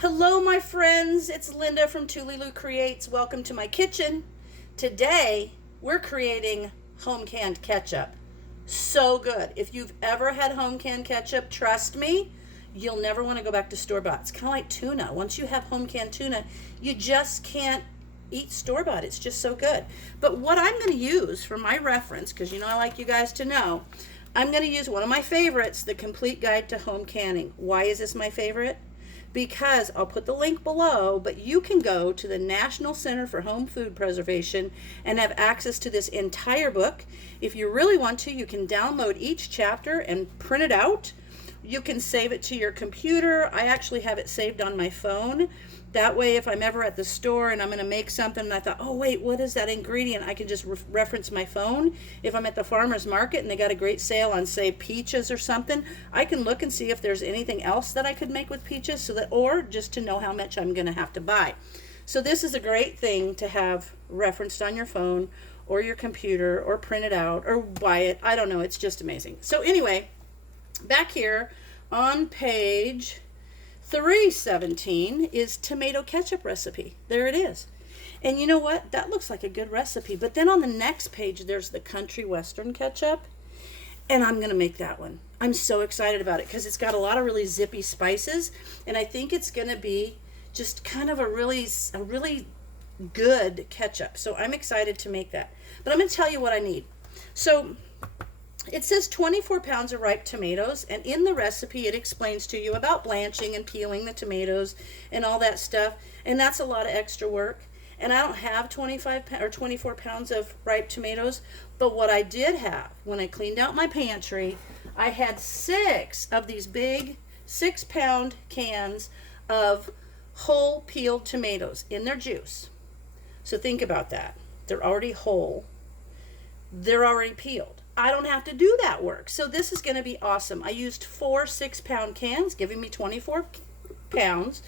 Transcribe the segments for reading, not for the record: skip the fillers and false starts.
Hello, my friends. It's Linda from Tuliloo Creates. Welcome to my kitchen. Today, we're creating home canned ketchup. So good. If you've ever had home canned ketchup, trust me, you'll never want to go back to store-bought. It's kind of like tuna. Once you have home canned tuna, you just can't eat store-bought. It's just so good. But what I'm going to use for my reference, because I like you guys to know, I'm going to use one of my favorites, The Complete Guide to Home Canning. Why is this my favorite? Because I'll put the link below, but you can go to the National Center for Home Food Preservation and have access to this entire book. If you really want to, you can download each chapter and print it out. You can save it to your computer. I actually have it saved on my phone. That way, if I'm ever at the store and I'm going to make something and I thought, oh wait, what is that ingredient? I can just reference my phone. If I'm at the farmer's market and they got a great sale on, say, peaches or something, I can look and see if there's anything else that I could make with peaches, or just to know how much I'm going to have to buy. So this is a great thing to have referenced on your phone or your computer, or print it out or buy it. I don't know. It's just amazing. So anyway, back here on page 317 is tomato ketchup recipe. There it is. And you know what? That looks like a good recipe. But then on the next page, there's the country western ketchup. And I'm going to make that one. I'm so excited about it because it's got a lot of really zippy spices. And I think it's going to be just kind of a really good ketchup. So I'm excited to make that. But I'm going to tell you what I need. So it says 24 pounds of ripe tomatoes, and in the recipe it explains to you about blanching and peeling the tomatoes and all that stuff, and that's a lot of extra work. And I don't have 24 pounds of ripe tomatoes, but what I did have when I cleaned out my pantry, I had 6 of these big 6-pound cans of whole peeled tomatoes in their juice. So think about that. They're already whole. They're already peeled. I don't have to do that work. So this is going to be awesome. I used 4 6-pound cans, giving me 24 pounds.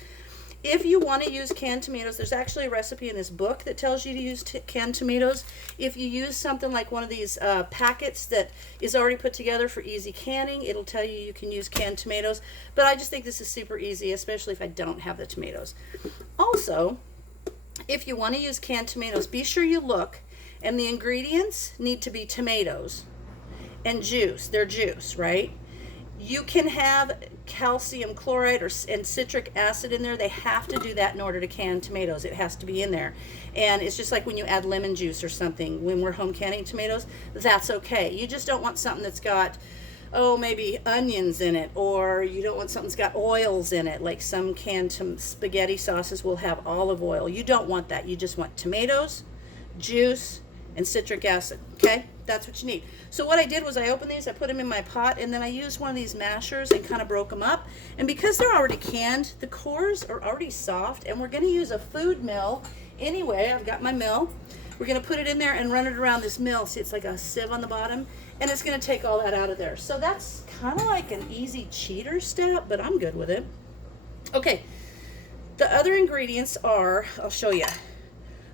If you want to use canned tomatoes, there's actually a recipe in this book that tells you to use canned tomatoes. If you use something like one of these packets that is already put together for easy canning, it'll tell you you can use canned tomatoes. But I just think this is super easy, especially if I don't have the tomatoes. Also, if you want to use canned tomatoes, be sure you look, and the ingredients need to be tomatoes and juice, their juice, right? You can have calcium chloride and citric acid in there. They have to do that in order to can tomatoes. It has to be in there. And it's just like when you add lemon juice or something when we're home canning tomatoes, that's okay. You just don't want something that's got, maybe onions in it, or you don't want something that's got oils in it, like some canned spaghetti sauces will have olive oil. You don't want that. You just want tomatoes, juice, and citric acid, okay? That's what you need. So what I did was I opened these, I put them in my pot, and then I used one of these mashers and kind of broke them up. And because they're already canned, the cores are already soft, and we're going to use a food mill anyway. I've got my mill. We're going to put it in there and run it around this mill. See, it's like a sieve on the bottom, and it's going to take all that out of there. So that's kind of like an easy cheater step, but I'm good with it. Okay, the other ingredients are, I'll show you,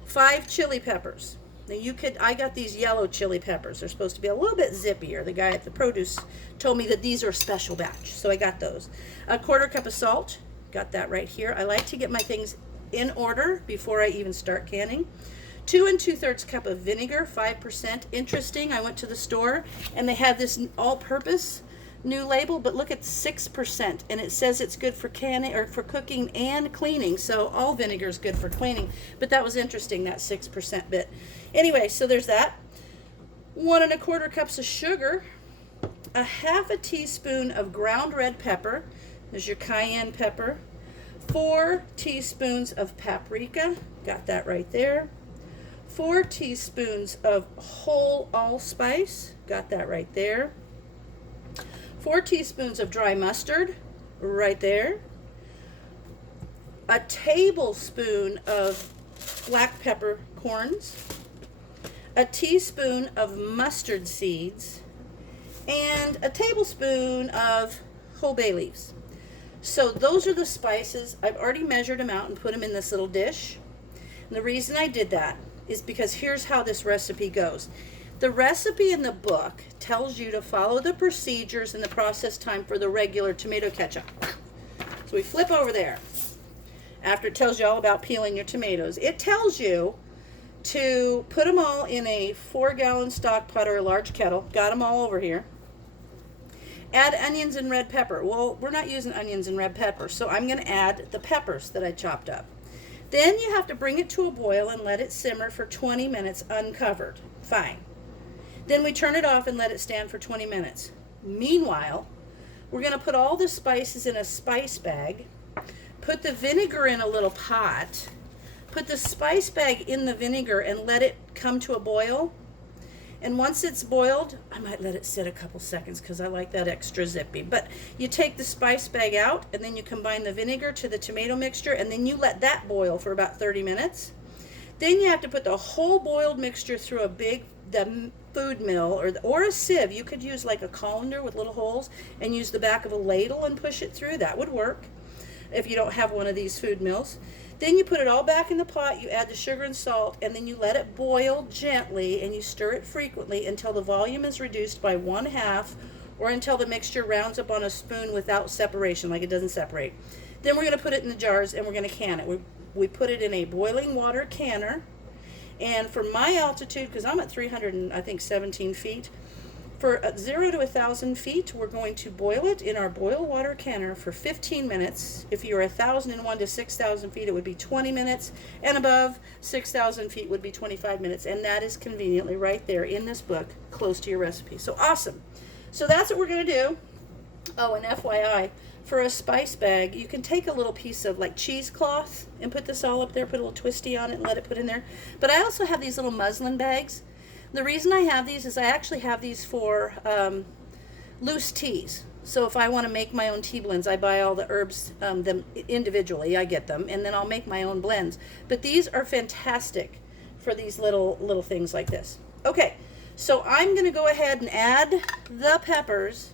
5 chili peppers. Now I got these yellow chili peppers. They're supposed to be a little bit zippier. The guy at the produce told me that these are a special batch, so I got those. A 1/4 cup of salt, got that right here. I like to get my things in order before I even start canning. 2 2/3 cup of vinegar, 5%. Interesting, I went to the store and they had this all-purpose new label, but look at 6%, and it says it's good for canning or for cooking and cleaning. So all vinegar is good for cleaning, but that was interesting, that 6% bit. Anyway, so there's that. 1 1/4 cups of sugar, a 1/2 teaspoon of ground red pepper. There's your cayenne pepper. 4 teaspoons of paprika, got that right there. 4 teaspoons of whole allspice, got that right there. 4 teaspoons of dry mustard, right there. A tablespoon of black pepper corns. A teaspoon of mustard seeds. And a tablespoon of whole bay leaves. So those are the spices. I've already measured them out and put them in this little dish. And the reason I did that is because here's how this recipe goes. The recipe in the book tells you to follow the procedures and the process time for the regular tomato ketchup. So we flip over there. after it tells you all about peeling your tomatoes, it tells you to put them all in a 4-gallon stock pot or a large kettle. Got them all over here. Add onions and red pepper. Well, we're not using onions and red pepper, so I'm going to add the peppers that I chopped up. Then you have to bring it to a boil and let it simmer for 20 minutes uncovered. Fine. Then we turn it off and let it stand for 20 minutes. Meanwhile, we're going to put all the spices in a spice bag, put the vinegar in a little pot, put the spice bag in the vinegar and let it come to a boil. And once it's boiled, I might let it sit a couple seconds because I like that extra zippy. But you take the spice bag out and then you combine the vinegar to the tomato mixture and then you let that boil for about 30 minutes. Then you have to put the whole boiled mixture through the food mill or a sieve. You could use like a colander with little holes and use the back of a ladle and push it through. That would work if you don't have one of these food mills. Then you put it all back in the pot, you add the sugar and salt, and then you let it boil gently and you stir it frequently until the volume is reduced by 1/2 or until the mixture rounds up on a spoon without separation, like it doesn't separate. Then we're going to put it in the jars and we're going to can it. We put it in a boiling water canner, and for my altitude, because I'm at 317 feet, for 0 to 1,000 feet, we're going to boil it in our boil water canner for 15 minutes. If you're 1,001 to 6,000 feet, it would be 20 minutes, and above 6,000 feet would be 25 minutes, and that is conveniently right there in this book, close to your recipe. So awesome. So that's what we're going to do. Oh, and FYI, for a spice bag, you can take a little piece of like cheesecloth and put this all up there, put a little twisty on it and let it put in there. But I also have these little muslin bags. The reason I have these is I actually have these for loose teas. So if I want to make my own tea blends, I buy all the herbs them individually. I get them, and then I'll make my own blends. But these are fantastic for these little things like this. Okay, so I'm going to go ahead and add the peppers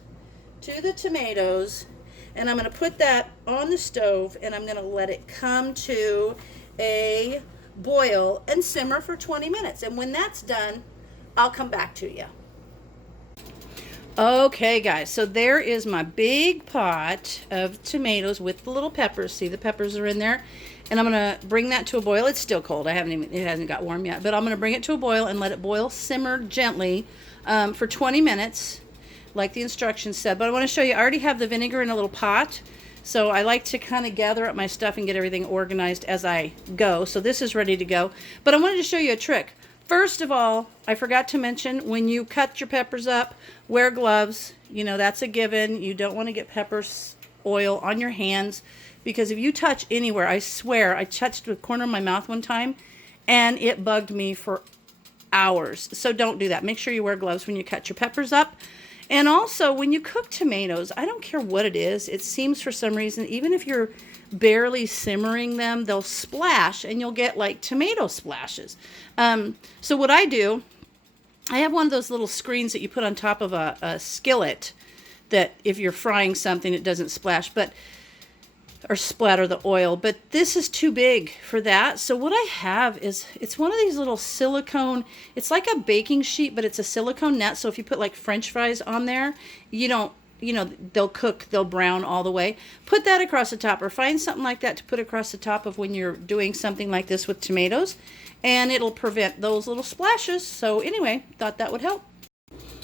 to the tomatoes, and I'm going to put that on the stove, and I'm going to let it come to a boil and simmer for 20 minutes. And when that's done, I'll come back to you. Okay, guys, so there is my big pot of tomatoes with the little peppers. See, the peppers are in there. And I'm going to bring that to a boil. It's still cold. It hasn't got warm yet. But I'm going to bring it to a boil and let it boil, simmer gently for 20 minutes, like the instructions said. But I want to show you, I already have the vinegar in a little pot. So I like to kind of gather up my stuff and get everything organized as I go. So this is ready to go. But I wanted to show you a trick. First of all, I forgot to mention, when you cut your peppers up, wear gloves. You know, that's a given. You don't want to get pepper oil on your hands, because if you touch anywhere, I swear, I touched the corner of my mouth one time and it bugged me for hours. So don't do that. Make sure you wear gloves when you cut your peppers up. And also, when you cook tomatoes, I don't care what it is, it seems for some reason, even if you're barely simmering them, they'll splash and you'll get like tomato splashes. So what I do, I have one of those little screens that you put on top of a skillet that if you're frying something, it doesn't splash, or splatter the oil. But this is too big for that. So what I have is, it's one of these little silicone, it's like a baking sheet, but it's a silicone net. So if you put like French fries on there, they'll cook, they'll brown all the way. Put that across the top, or find something like that to put across the top of when you're doing something like this with tomatoes, and it'll prevent those little splashes. So anyway, thought that would help.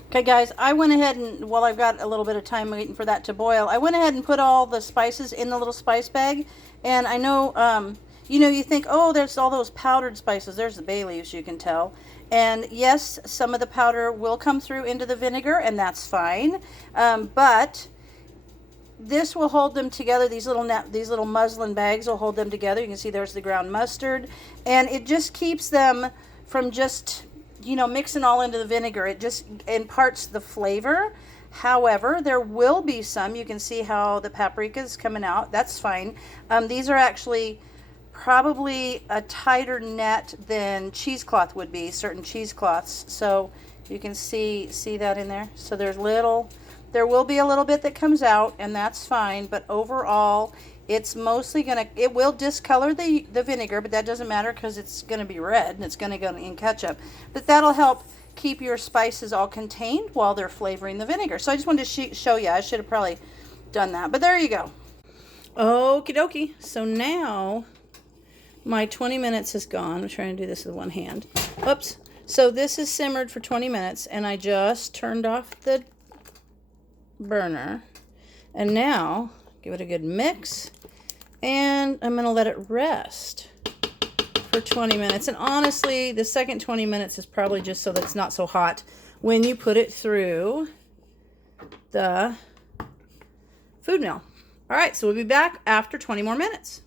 Okay, guys, I went ahead and, while I've got a little bit of time waiting for that to boil, I went ahead and put all the spices in the little spice bag. And I know, you think, oh, there's all those powdered spices. There's the bay leaves, you can tell. And yes, some of the powder will come through into the vinegar, and that's fine. But this will hold them together. These little muslin bags will hold them together. You can see there's the ground mustard. And it just keeps them from just mixing all into the vinegar. It just imparts the flavor. However, there will be some, you can see how the paprika is coming out. That's fine. These are actually probably a tighter net than cheesecloth would be, certain cheesecloths. So you can see that in there. So there will be a little bit that comes out, and that's fine. But overall, it's mostly it will discolor the vinegar, but that doesn't matter because it's going to be red and it's going to go in ketchup. But that'll help keep your spices all contained while they're flavoring the vinegar. So I just wanted to show you. I should have probably done that, but there you go. Okie dokie. So now my 20 minutes is gone. I'm trying to do this with one hand. Oops. So this is simmered for 20 minutes, and I just turned off the burner. And now, give it a good mix, and I'm going to let it rest for 20 minutes. And honestly, the second 20 minutes is probably just so that it's not so hot when you put it through the food mill. All right, so we'll be back after 20 more minutes.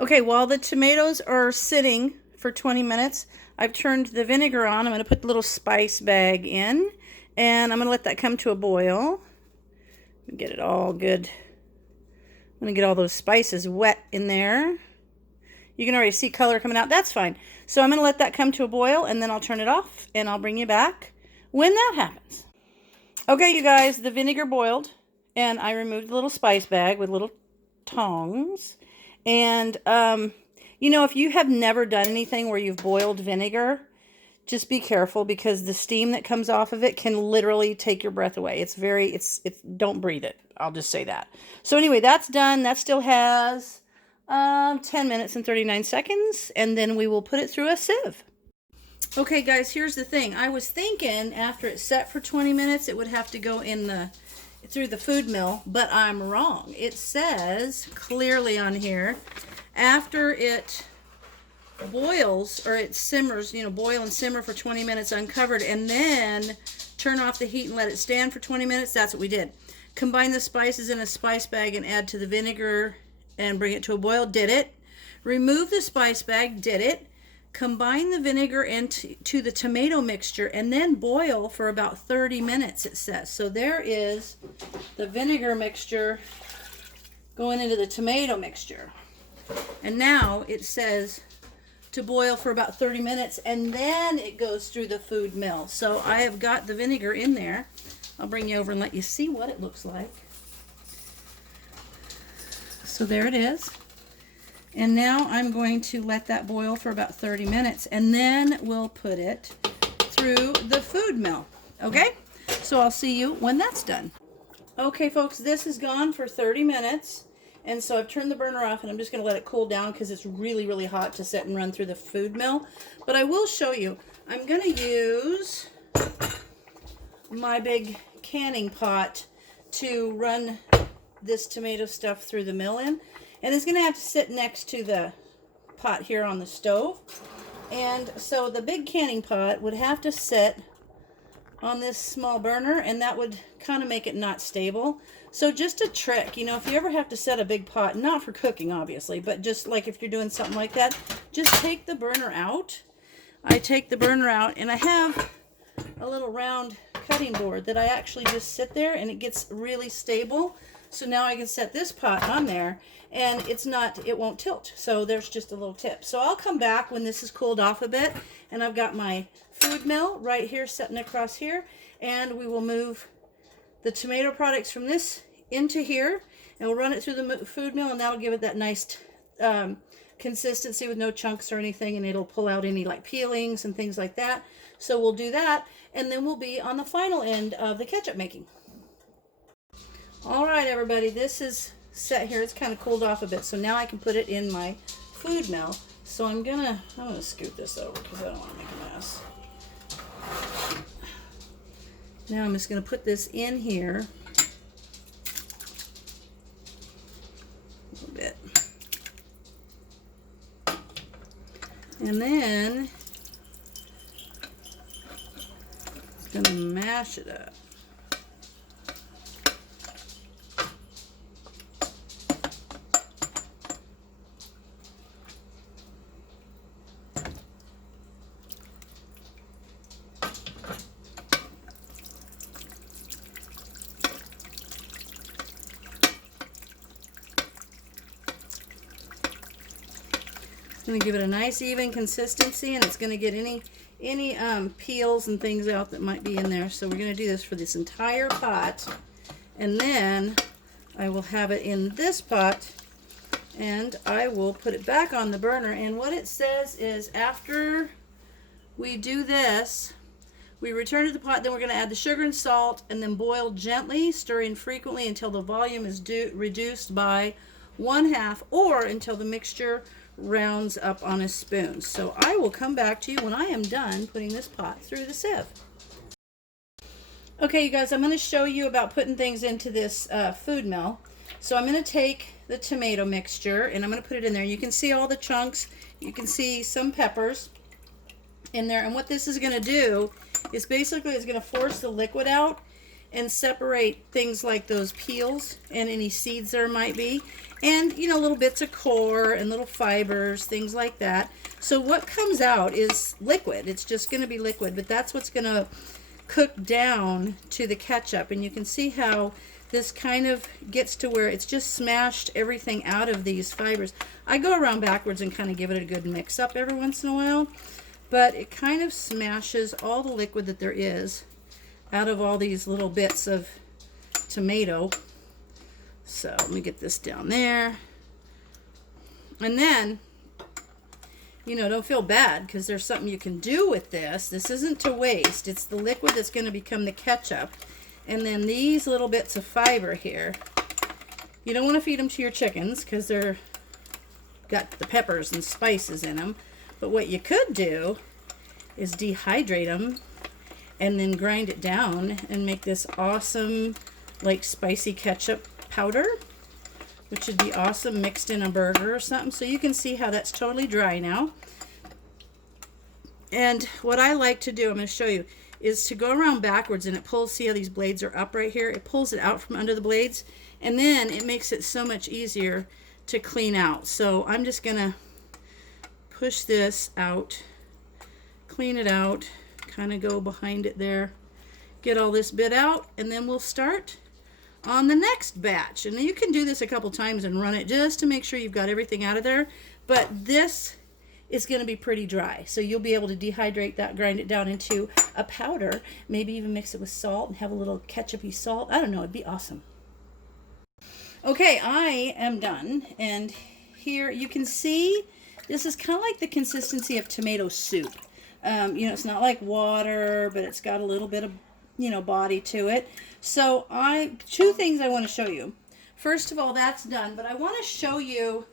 Okay, while the tomatoes are sitting for 20 minutes, I've turned the vinegar on. I'm going to put the little spice bag in, and I'm going to let that come to a boil. Get it all good. I'm going to get all those spices wet in there. You can already see color coming out. That's fine. So I'm going to let that come to a boil, and then I'll turn it off, and I'll bring you back when that happens. Okay, you guys, the vinegar boiled, and I removed the little spice bag with little tongs. And, you know, if you have never done anything where you've boiled vinegar, just be careful, because the steam that comes off of it can literally take your breath away. Don't breathe it. I'll just say that. So anyway, that's done. That still has 10 minutes and 39 seconds, and then we will put it through a sieve. Okay, guys, here's the thing. I was thinking after it's set for 20 minutes, it would have to go through the food mill, but I'm wrong. It says clearly on here, after it boils, or it simmers, boil and simmer for 20 minutes uncovered, and then turn off the heat and let it stand for 20 minutes. That's what we did. Combine the spices in a spice bag and add to the vinegar and bring it to a boil. Did it. Remove the spice bag. Did it. Combine the vinegar into the tomato mixture and then boil for about 30 minutes, it says. So there is the vinegar mixture going into the tomato mixture. And now it says to boil for about 30 minutes, and then it goes through the food mill. So I have got the vinegar in there. I'll bring you over and let you see what it looks like. So there it is. And now I'm going to let that boil for about 30 minutes, and then we'll put it through the food mill. Okay? So I'll see you when that's done. Okay, folks, this is gone for 30 minutes. And so I've turned the burner off, and I'm just going to let it cool down because it's really, really hot to sit and run through the food mill. But I will show you. I'm going to use my big canning pot to run this tomato stuff through the mill in. And it's going to have to sit next to the pot here on the stove. And so the big canning pot would have to sit on this small burner, and that would kind of make it not stable. So just a trick, if you ever have to set a big pot, not for cooking obviously, but just like if you're doing something like that, just take the burner out. I take the burner out, and I have a little round cutting board that I actually just sit there, and it gets really stable. So now I can set this pot on there, and it won't tilt. So there's just a little tip. So I'll come back when this is cooled off a bit, and I've got my food mill right here sitting across here, and we will move the tomato products from this into here, and we'll run it through the food mill, and that'll give it that nice consistency with no chunks or anything, and it'll pull out any like peelings and things like that. So we'll do that, and then we'll be on the final end of the ketchup making. All right, everybody, this is set here. It's kind of cooled off a bit, so now I can put it in my food mill. So I'm gonna scoot this over because I don't want to make a mess. Now I'm just gonna put this in here a little bit, and then I'm gonna mash it up. Going to give it a nice even consistency, and it's going to get any peels and things out that might be in there. So we're going to do this for this entire pot, and then I will have it in this pot, and I will put it back on the burner. And what it says is after we do this, We return to the pot, then we're going to add the sugar and salt and then boil gently, stirring frequently until the volume is reduced by 1/2 or until the mixture rounds up on a spoon. So I will come back to you when I am done putting this pot through the sieve. Okay, you guys, I'm going to show you about putting things into this food mill. So I'm going to take the tomato mixture and I'm going to put it in there. You can see all the chunks. You can see some peppers in there. And what this is going to do is basically it's going to force the liquid out and separate things like those peels and any seeds there might be. And, you know, little bits of core and little fibers, things like that. So what comes out is liquid. It's just going to be liquid, but that's what's going to cook down to the ketchup. And you can see how this kind of gets to where it's just smashed everything out of these fibers. I go around backwards and kind of give it a good mix up every once in a while, but it kind of smashes all the liquid that there is out of all these little bits of tomato. So let me get this down there. And then, you know, don't feel bad because there's something you can do with this. This isn't to waste. It's the liquid that's going to become the ketchup. And then these little bits of fiber here, you don't want to feed them to your chickens because they're got the peppers and spices in them. But what you could do is dehydrate them and then grind it down and make this awesome like spicy ketchup powder, which would be awesome mixed in a burger or something. So you can see how that's totally dry now. And what I like to do, I'm going to show you, is to go around backwards and it pulls, see how these blades are up right here? It pulls it out from under the blades and then it makes it so much easier to clean out. So I'm just going to push this out, clean it out, kind of go behind it there, get all this bit out, and then we'll start on the next batch. And you can do this a couple times and run it just to make sure you've got everything out of there. But this is going to be pretty dry, so you'll be able to dehydrate that, grind it down into a powder, maybe even mix it with salt and have a little ketchupy salt. I don't know, it'd be awesome. Okay, I am done, and here you can see this is kind of like the consistency of tomato soup. You know, it's not like water, but it's got a little bit of, you know, body to it. So two things I want to show you. First of all, that's done, but I want to show you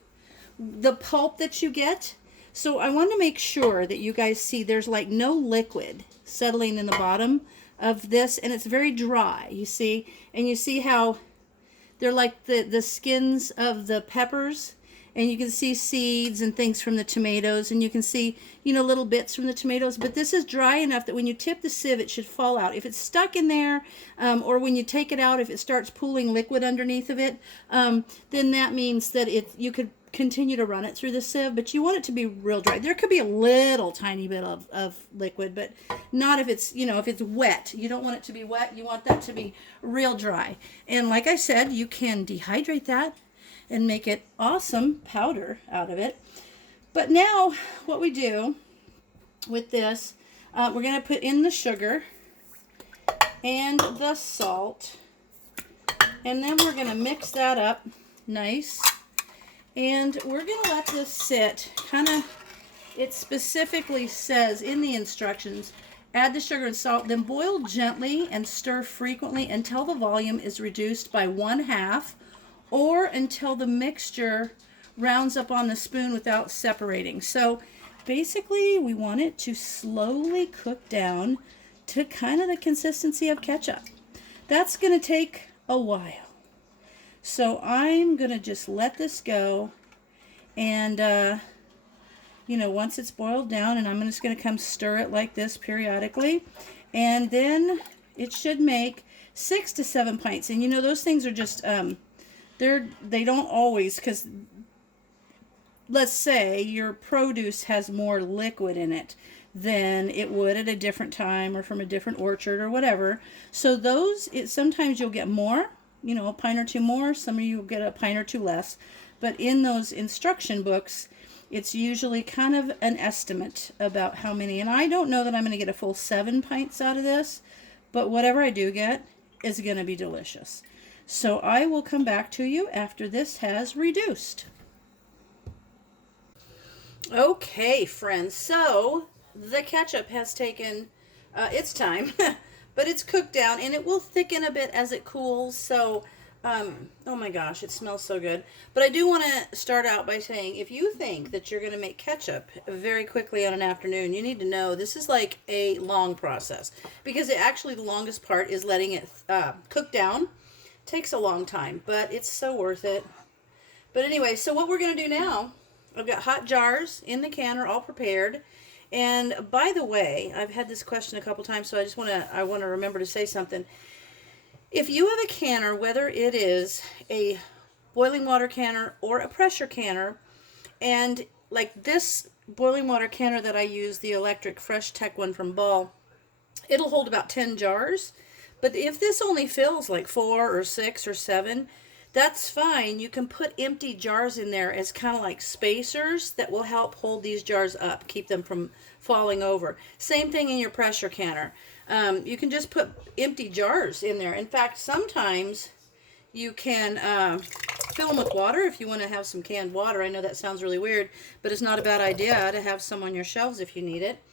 the pulp that you get. So I want to make sure that you guys see there's like no liquid settling in the bottom of this, and it's very dry, you see? And you see how they're like the skins of the peppers, and you can see seeds and things from the tomatoes, and you can see, you know, little bits from the tomatoes, but this is dry enough that when you tip the sieve, it should fall out. If it's stuck in there, or when you take it out, if it starts pooling liquid underneath of it, then that means that you could continue to run it through the sieve, but you want it to be real dry. There could be a little tiny bit of liquid, but not if it's, you know, if it's wet. You don't want it to be wet. You want that to be real dry. And like I said, you can dehydrate that and make it awesome powder out of it. But now what we do with this, we're going to put in the sugar and the salt, and then we're going to mix that up nice. And we're going to let this sit, kind of, it specifically says in the instructions, add the sugar and salt, then boil gently and stir frequently until the volume is reduced by 1/2 or until the mixture rounds up on the spoon without separating. So basically we want it to slowly cook down to kind of the consistency of ketchup. That's going to take a while. So I'm going to just let this go, and, you know, once it's boiled down, and I'm just going to come stir it like this periodically, and then it should make 6 to 7 pints. And, you know, those things are just, they don't always, because let's say your produce has more liquid in it than it would at a different time or from a different orchard or whatever. So those, sometimes you'll get more, you know, a pint or two more. Some of you will get a pint or two less. But in those instruction books, it's usually kind of an estimate about how many. And I don't know that I'm going to get a full 7 pints out of this, but whatever I do get is going to be delicious. So I will come back to you after this has reduced. Okay, friends. So the ketchup has taken it's time. But it's cooked down, and it will thicken a bit as it cools. So, oh my gosh, it smells so good. But I do want to start out by saying, if you think that you're going to make ketchup very quickly on an afternoon, you need to know this is like a long process. Because the longest part is letting it cook down. Takes a long time, but it's so worth it. But anyway, so what we're going to do now, I've got hot jars in the canner all prepared. And by the way, I've had this question a couple times, so I want to remember to say something. If you have a canner, whether it is a boiling water canner or a pressure canner, and like this boiling water canner that I use, the electric Fresh Tech one from Ball, it'll hold about 10 jars. But if this only fills like 4 or 6 or 7, that's fine. You can put empty jars in there as kind of like spacers that will help hold these jars up, keep them from falling over. Same thing in your pressure canner. You can just put empty jars in there. In fact, sometimes you can fill them with water if you want to have some canned water. I know that sounds really weird, but it's not a bad idea to have some on your shelves if you need it.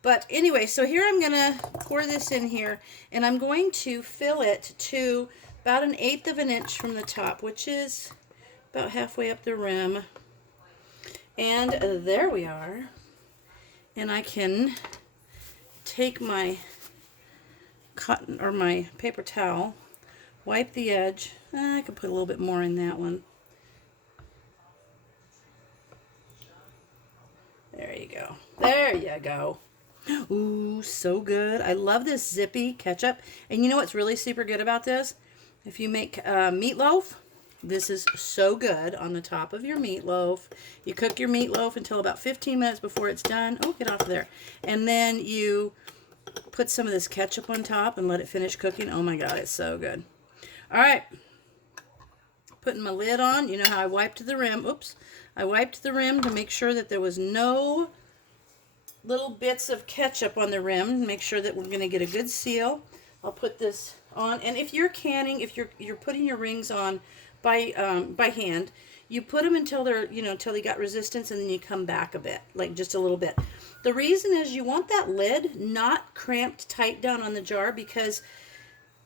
But anyway, so here I'm going to pour this in here, and I'm going to fill it to about 1/8 of an inch from the top, which is about halfway up the rim. And there we are. And I can take my cotton or my paper towel, wipe the edge. I could put a little bit more in that one. There you go. There you go. Ooh, so good. I love this zippy ketchup. And you know what's really super good about this? If you make meatloaf, this is so good on the top of your meatloaf. You cook your meatloaf until about 15 minutes before it's done. Oh, get off of there. And then you put some of this ketchup on top and let it finish cooking. Oh my God, it's so good. All right. Putting my lid on. You know how I wiped the rim. Oops. I wiped the rim to make sure that there was no little bits of ketchup on the rim. Make sure that we're going to get a good seal. I'll put this on, and if you're canning, if you're putting your rings on by hand, you put them until they're until they got resistance, and then you come back a bit, like just a little bit. The reason is you want that lid not cramped tight down on the jar, because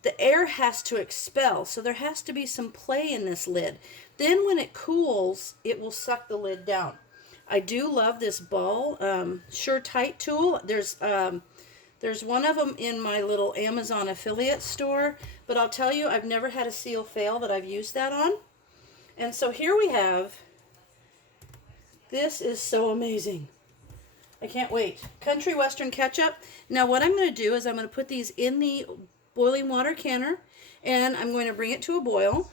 the air has to expel, so there has to be some play in this lid. Then when it cools, it will suck the lid down. I do love this Ball Sure Tight tool. There's one of them in my little Amazon affiliate store, but I'll tell you, I've never had a seal fail that I've used that on. And so here we have, this is so amazing. I can't wait. Country Western ketchup. Now what I'm going to do is I'm going to put these in the boiling water canner, and I'm going to bring it to a boil.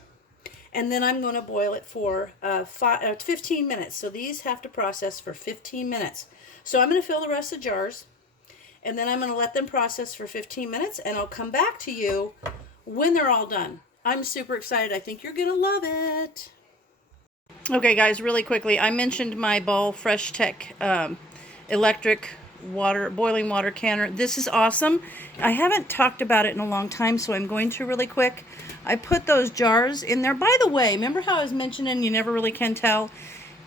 And then I'm going to boil it for 15 minutes. So these have to process for 15 minutes. So I'm going to fill the rest of the jars. And then I'm going to let them process for 15 minutes. And I'll come back to you when they're all done. I'm super excited. I think you're going to love it. Okay, guys, really quickly. I mentioned my Ball Fresh Tech electric boiling water canner. This is awesome. I haven't talked about it in a long time, so I'm going to really quick. I put those jars in there. By the way, remember how I was mentioning you never really can tell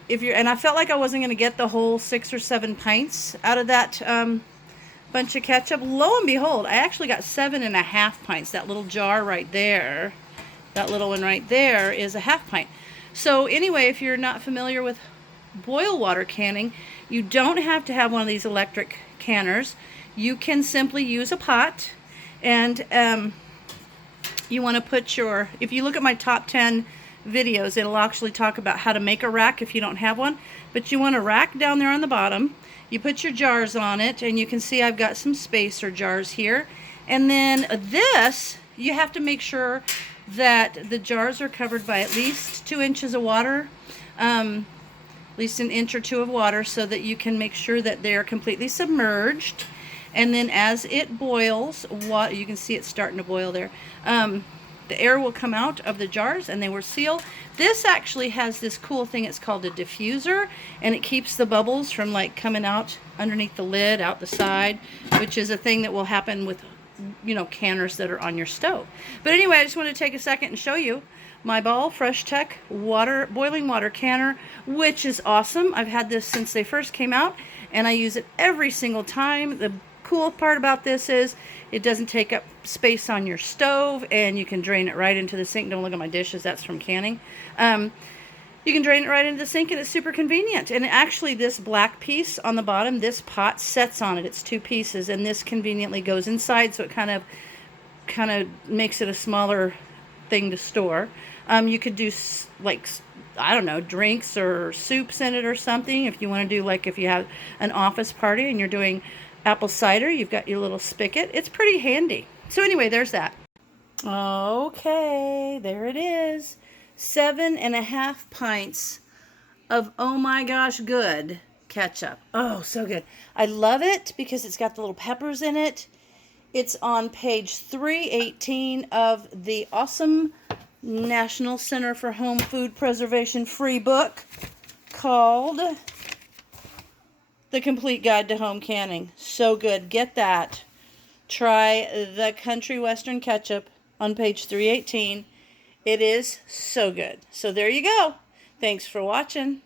if you're, and I felt like I wasn't going to get the whole 6 or 7 pints out of that bunch of ketchup. Lo and behold, I actually got 7.5 pints. That little jar right there, that little one right there is a half pint. So anyway, if you're not familiar with boil water canning, you don't have to have one of these electric canners. You can simply use a pot, and you want to put your, if you look at my top 10 videos, it'll actually talk about how to make a rack if you don't have one. But you want a rack down there on the bottom. You put your jars on it, and you can see I've got some spacer jars here. And then this, you have to make sure that the jars are covered by at least 2 inches of water, at least 1 inch or 2 of water, so that you can make sure that they're completely submerged. And then as it boils, you can see it starting to boil there. The air will come out of the jars, and they will seal. This actually has this cool thing. It's called a diffuser, and it keeps the bubbles from like coming out underneath the lid, out the side, which is a thing that will happen with, you know, canners that are on your stove. But anyway, I just want to take a second and show you my Ball Fresh Tech boiling water canner, which is awesome. I've had this since they first came out, and I use it every single time. The cool part about this is it doesn't take up space on your stove, and you can drain it right into the sink. Don't look at my dishes, that's from canning. You can drain it right into the sink, and it's super convenient. And actually, this black piece on the bottom, this pot sets on it. It's 2 pieces, and this conveniently goes inside, so it kind of makes it a smaller thing to store. You could do like, I don't know, drinks or soups in it or something. If you want to do, like, if you have an office party and you're doing apple cider, you've got your little spigot. It's pretty handy. So anyway, there's that. Okay, there it is. 7.5 pints of, oh my gosh, good ketchup. Oh, so good. I love it because it's got the little peppers in it. It's on page 318 of the awesome National Center for Home Food Preservation free book called The Complete Guide to Home Canning. So good. Get that. Try the Country Western Ketchup on page 318. It is so good. So there you go. Thanks for watching.